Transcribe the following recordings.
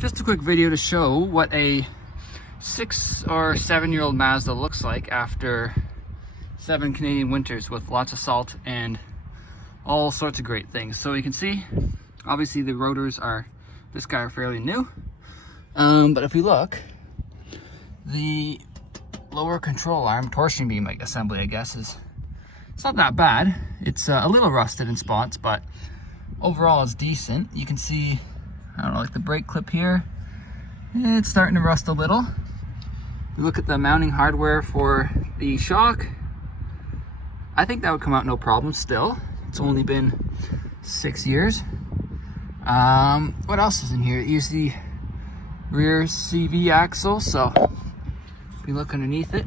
Just a quick video to show what a 6 or 7 year old Mazda looks like after 7 Canadian winters with lots of salt and all sorts of great things. So you can see, obviously the rotors are, this guy are fairly new. But if we look, the lower control arm, torsion beam assembly, I guess, it's not that bad. It's a little rusted in spots, but overall it's decent. You can see, I don't know, like the brake clip here, it's starting to rust a little. We look at the mounting hardware for the shock. I think that would come out no problem still. It's only been 6 years. What else is in here? Here's the rear CV axle. So if you look underneath it,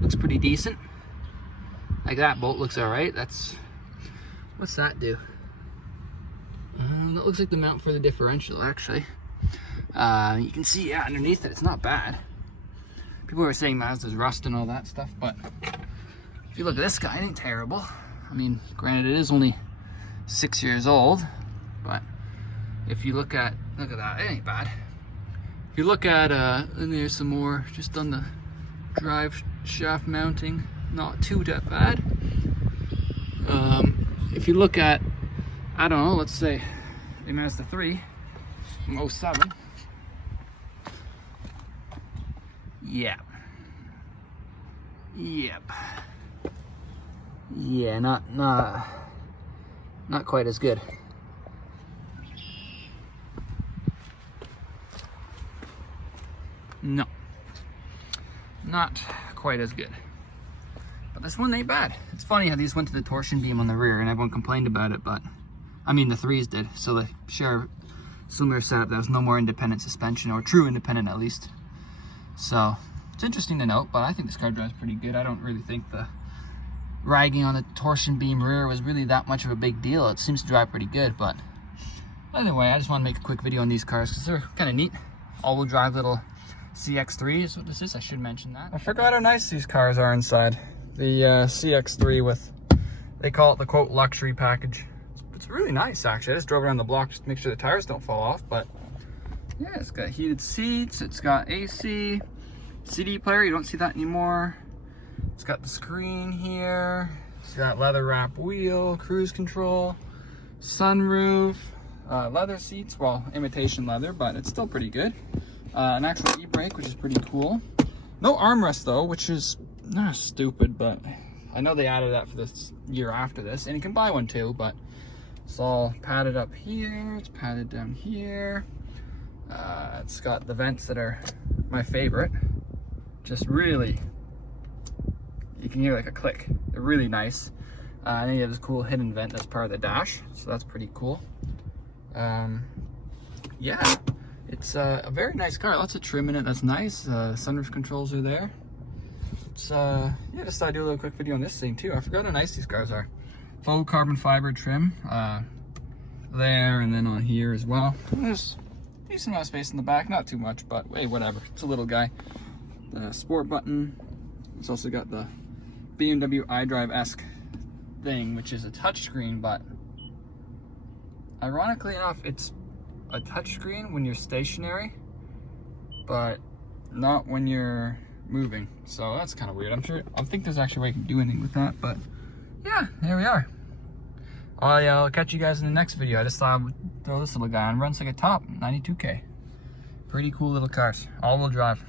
looks pretty decent. Like that bolt looks all right. What's that do? That looks like the mount for the differential, actually. You can see, yeah, underneath it, it's not bad. People are saying Mazda's rust and all that stuff, but if you look at this guy, it ain't terrible. I mean, granted, it is only 6 years old, but if you look at that, it ain't bad. If you look at, and there's some more just on the drive shaft mounting, not too that bad. If you look at, I don't know, let's say a Mazda 3 from 07. Yeah. Yep. Yeah, not quite as good. No. Not quite as good. But this one ain't bad. It's funny how these went to the torsion beam on the rear and everyone complained about it, but I mean the 3s did. So they share a similar setup. There was no more independent suspension, or true independent at least. So it's interesting to note, but I think this car drives pretty good. I don't really think the ragging on the torsion beam rear was really that much of a big deal. It seems to drive pretty good, but anyway, I just want to make a quick video on these cars because they're kind of neat. All-wheel drive little CX-3 is what this is. I should mention that. I forgot how nice these cars are inside. The CX-3 with, they call it the quote luxury package. It's really nice actually. I just drove around the block just to make sure the tires don't fall off, but yeah, it's got heated seats, it's got AC, CD player, you don't see that anymore. It's got the screen here, it's got leather wrap wheel, cruise control, sunroof, leather seats, well, imitation leather, but it's still pretty good. An actual e-brake, which is pretty cool. No armrest though, which is not stupid, but I know they added that for this year after this, and you can buy one too, but it's all padded up here, it's padded down here. It's got the vents that are my favorite. Just really, you can hear like a click. They're really nice. And then you have this cool hidden vent that's part of the dash, so that's pretty cool. Yeah, it's a very nice car. Lots of trim in it. That's nice. Sunroof controls are there. It's yeah, just thought I'd do a little quick video on this thing too. I forgot how nice these cars are. Faux carbon fiber trim there, and then on here as well. There's a decent amount of space in the back, not too much, but hey, whatever. It's a little guy. The sport button. It's also got the BMW iDrive-esque thing, which is a touchscreen, but ironically enough, it's a touchscreen when you're stationary, but not when you're moving. So that's kind of weird. I think there's actually a way you can do anything with that, but yeah, there we are. I'll catch you guys in the next video. I just thought I would throw this little guy on. Runs like a top, 92K. Pretty cool little cars, all-wheel drive.